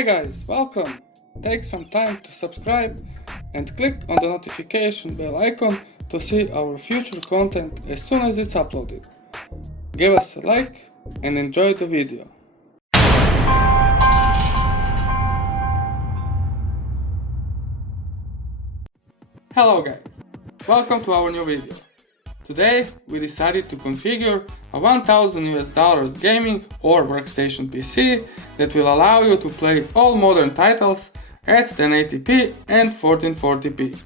Hi guys, welcome! Take some time to subscribe and click on the notification bell icon to see our future content as soon as it's uploaded. Give us a like and enjoy the video. Hello guys, welcome to our new video. Today we decided to configure a $1,000 gaming or workstation PC that will allow you to play all modern titles at 1080p and 1440p.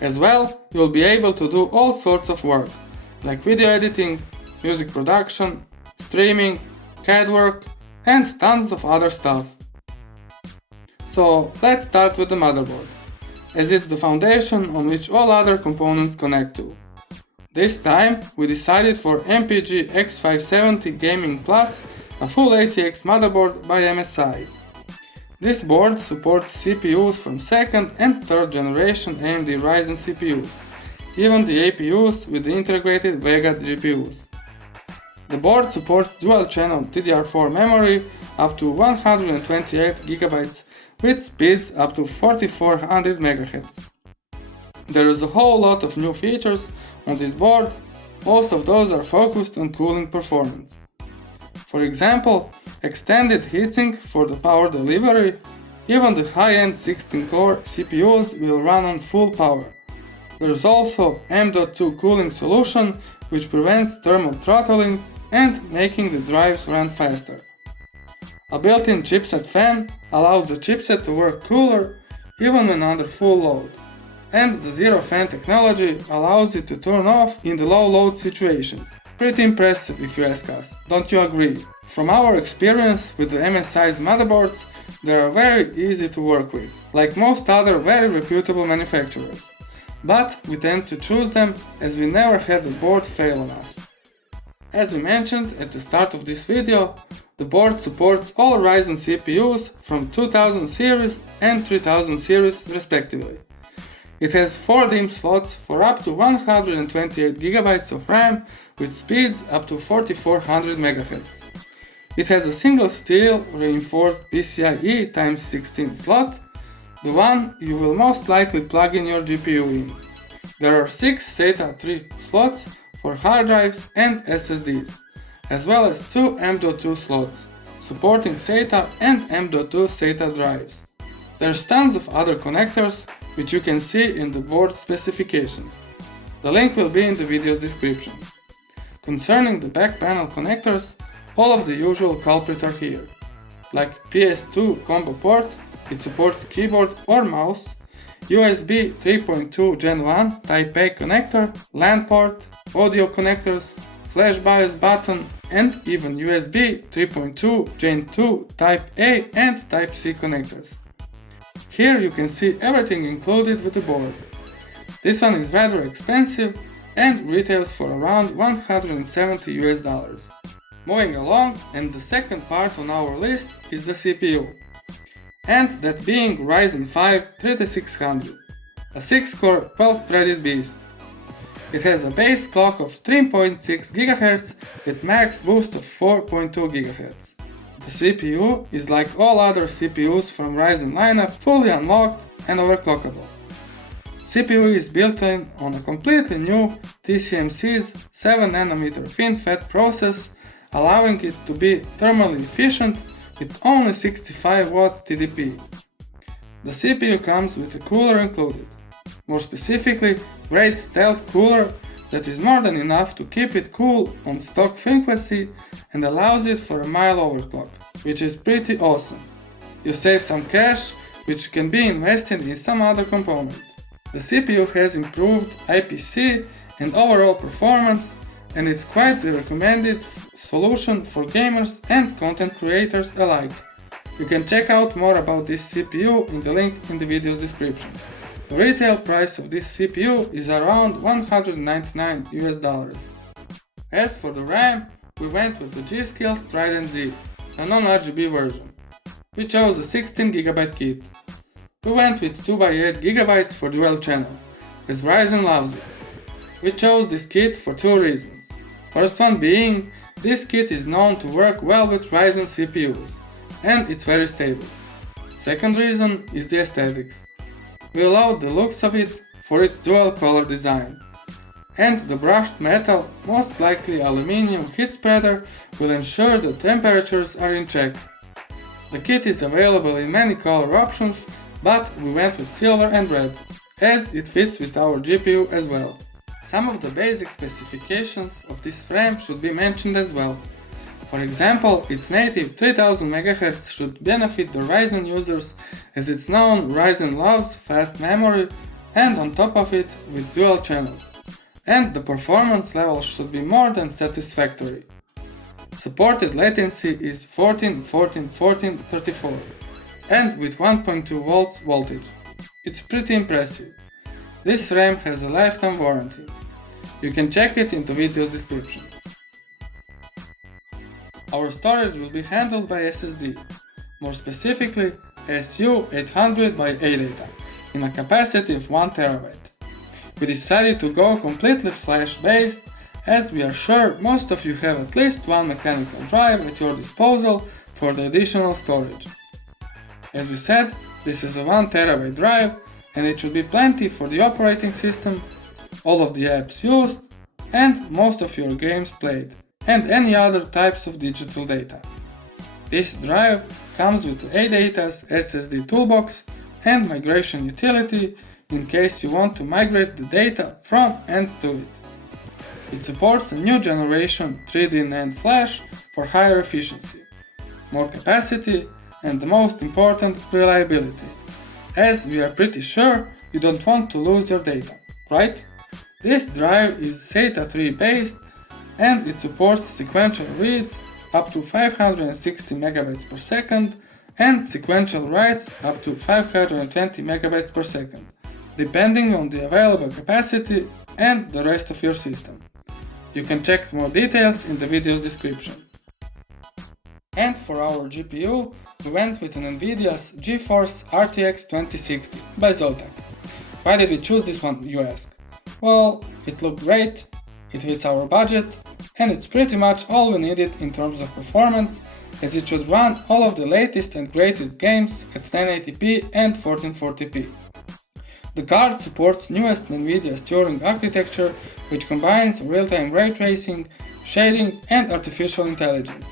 As well, you'll be able to do all sorts of work like video editing, music production, streaming, CAD work, and tons of other stuff. So let's start with the motherboard, as it's the foundation on which all other components connect to. This time we decided for MPG X570 Gaming Plus, a full ATX motherboard by MSI. This board supports CPUs from 2nd and 3rd generation AMD Ryzen CPUs, even the APUs with the integrated Vega GPUs. The board supports dual-channel DDR4 memory up to 128GB with speeds up to 4400 MHz. There is a whole lot of new features on this board, most of those are focused on cooling performance. For example, extended heatsink for the power delivery, even the high-end 16-core CPUs will run on full power. There is also M.2 cooling solution which prevents thermal throttling and making the drives run faster. A built-in chipset fan allows the chipset to work cooler even when under full load. And the zero fan technology allows it to turn off in the low load situations. Pretty impressive if you ask us, don't you agree? From our experience with the MSI's motherboards, they are very easy to work with, like most other very reputable manufacturers. But we tend to choose them as we never had the board fail on us. As we mentioned at the start of this video, the board supports all Ryzen CPUs from 2000 series and 3000 series respectively. It has 4 DIMM slots for up to 128GB of RAM with speeds up to 4400 MHz. It has a single steel reinforced PCIe x 16 slot, the one you will most likely plug in your GPU in. There are 6 SATA 3 slots for hard drives and SSDs, as well as 2 M.2 slots, supporting SATA and M.2 SATA drives. There's tons of other connectors which you can see in the board specifications. The link will be in the video's description. Concerning the back panel connectors, all of the usual culprits are here, like PS2 combo port, it supports keyboard or mouse, USB 3.2 Gen 1 Type A connector, LAN port, audio connectors, flash BIOS button, and even USB 3.2 Gen 2 Type A and Type C connectors. Here you can see everything included with the board. This one is rather expensive and retails for around $170. Moving along, and the second part on our list is the CPU. And that being Ryzen 5 3600, a 6-core 12-threaded beast. It has a base clock of 3.6 GHz with max boost of 4.2 GHz. The CPU is like all other CPUs from Ryzen lineup, fully unlocked and overclockable. CPU is built in on a completely new TSMC's 7nm FinFET process, allowing it to be thermally efficient with only 65W TDP. The CPU comes with a cooler included, more specifically great stealth cooler that is more than enough to keep it cool on stock frequency and allows it for a mild overclock, which is pretty awesome. You save some cash, which can be invested in some other component. The CPU has improved IPC and overall performance, and it's quite the recommended solution for gamers and content creators alike. You can check out more about this CPU in the link in the video's description. The retail price of this CPU is around $199. As for the RAM, we went with the G-Skills Trident Z, a non-RGB version. We chose a 16GB kit. We went with 2x8GB for dual channel, as Ryzen loves it. We chose this kit for 2 reasons. First one being, this kit is known to work well with Ryzen CPUs, and it's very stable. Second reason is the aesthetics. We love the looks of it for its dual color design. And the brushed metal, most likely aluminium heat spreader, will ensure the temperatures are in check. The kit is available in many color options, but we went with silver and red, as it fits with our GPU as well. Some of the basic specifications of this frame should be mentioned as well. For example, its native 3000 MHz should benefit the Ryzen users, as it's known Ryzen loves fast memory, and on top of it with dual channel. And the performance level should be more than satisfactory. Supported latency is 14-14-14-34 and with 1.2 volts voltage. It's pretty impressive. This frame has a lifetime warranty. You can check it in the video's description. Our storage will be handled by SSD, more specifically SU800 by ADATA, in a capacity of 1 TB. We decided to go completely flash based, as we are sure most of you have at least one mechanical drive at your disposal for the additional storage. As we said, this is a 1 TB drive and it should be plenty for the operating system, all of the apps used, and most of your games played, and any other types of digital data. This drive comes with ADATA's SSD toolbox and migration utility in case you want to migrate the data from and to it. It supports a new generation 3D NAND flash for higher efficiency, more capacity, and the most important, reliability, as we are pretty sure you don't want to lose your data, right? This drive is SATA 3 based and it supports sequential reads up to 560 MB per second and sequential writes up to 520 MB per second, depending on the available capacity and the rest of your system. You can check more details in the video's description. And for our GPU, we went with an NVIDIA's GeForce RTX 2060 by Zotac. Why did we choose this one, you ask? Well, it looked great, it fits our budget, and it's pretty much all we needed in terms of performance, as it should run all of the latest and greatest games at 1080p and 1440p. The card supports newest NVIDIA's Turing architecture, which combines real-time ray tracing, shading, and artificial intelligence.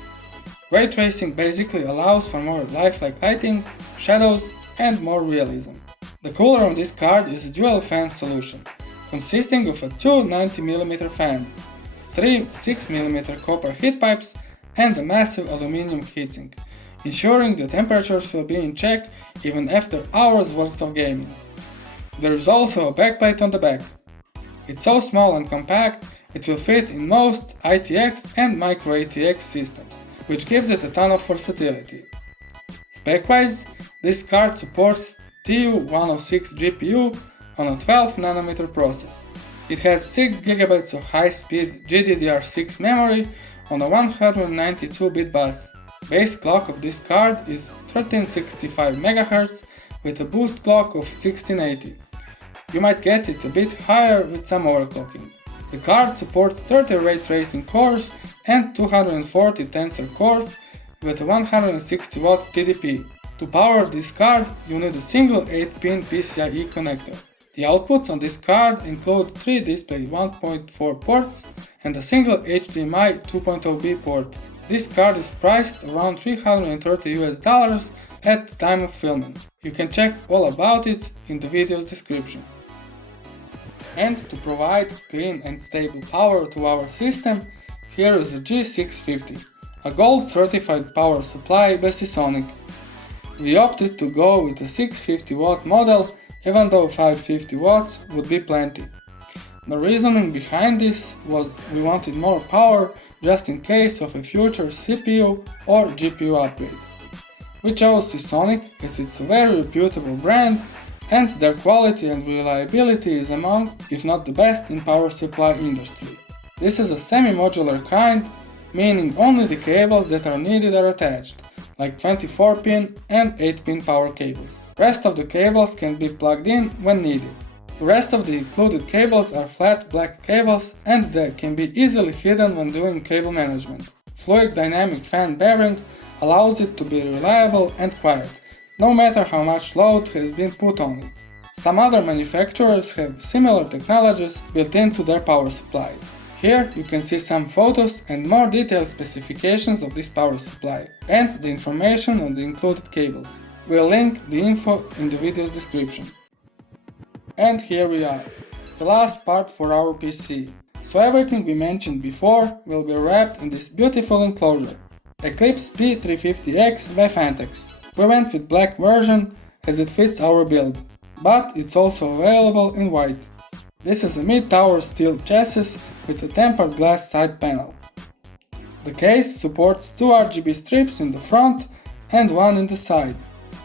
Ray tracing basically allows for more lifelike lighting, shadows, and more realism. The cooler on this card is a dual fan solution, consisting of two 90mm fans, three 6mm copper heat pipes, and a massive aluminum heatsink, ensuring the temperatures will be in check even after hours worth of gaming. There is also a backplate on the back. It's so small and compact, it will fit in most ITX and micro ATX systems, which gives it a ton of versatility. Spec-wise, this card supports TU106 GPU on a 12nm process. It has 6GB of high-speed GDDR6 memory on a 192-bit bus. Base clock of this card is 1365 MHz with a boost clock of 1680. You might get it a bit higher with some overclocking. The card supports 30 ray tracing cores and 240 tensor cores with a 160W TDP. To power this card, you need a single 8-pin PCIe connector. The outputs on this card include 3 display 1.4 ports and a single HDMI 2.0B port. This card is priced around $330 at the time of filming. You can check all about it in the video's description. And to provide clean and stable power to our system, here is the G650, a gold certified power supply by Seasonic. We opted to go with a 650W model, even though 550W would be plenty. The reasoning behind this was we wanted more power just in case of a future CPU or GPU upgrade. We chose Seasonic as it's a very reputable brand and their quality and reliability is among, if not the best, in power supply industry. This is a semi-modular kind, meaning only the cables that are needed are attached, like 24-pin and 8-pin power cables. Rest of the cables can be plugged in when needed. The rest of the included cables are flat black cables and they can be easily hidden when doing cable management. Fluid dynamic fan bearing allows it to be reliable and quiet, no matter how much load has been put on it. Some other manufacturers have similar technologies built into their power supplies. Here you can see some photos and more detailed specifications of this power supply and the information on the included cables. We'll link the info in the video's description. And here we are, the last part for our PC. So everything we mentioned before will be wrapped in this beautiful enclosure. Eclipse P350X by Fantex. We went with black version as it fits our build, but it's also available in white. This is a mid-tower steel chassis with a tempered glass side panel. The case supports 2 RGB strips in the front and 1 in the side,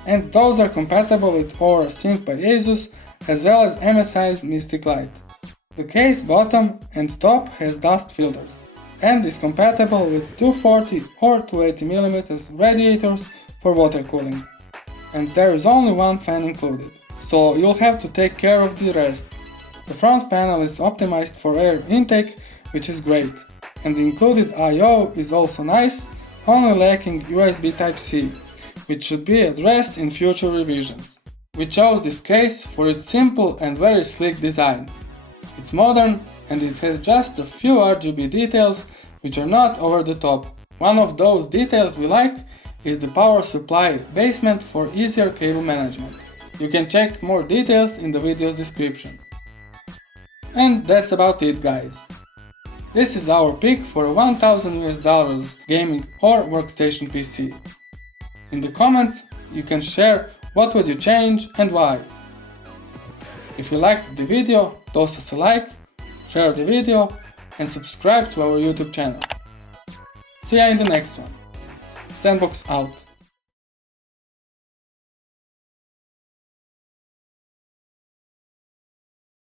and those are compatible with Aura Sync by Asus as well as MSI's Mystic Light. The case bottom and top has dust filters and is compatible with 240 or 280mm radiators for water cooling. And there is only one fan included, so you'll have to take care of the rest. The front panel is optimized for air intake, which is great, and the included I/O is also nice, only lacking USB Type-C, which should be addressed in future revisions. We chose this case for its simple and very sleek design. It's modern and it has just a few RGB details which are not over the top. One of those details we like is the power supply basement for easier cable management. You can check more details in the video's description. And that's about it, guys. This is our pick for a $1000 gaming or workstation PC. In the comments you can share what would you change and why. If you liked the video, toss us a like, share the video and subscribe to our YouTube channel. See ya in the next one. Zenbox out.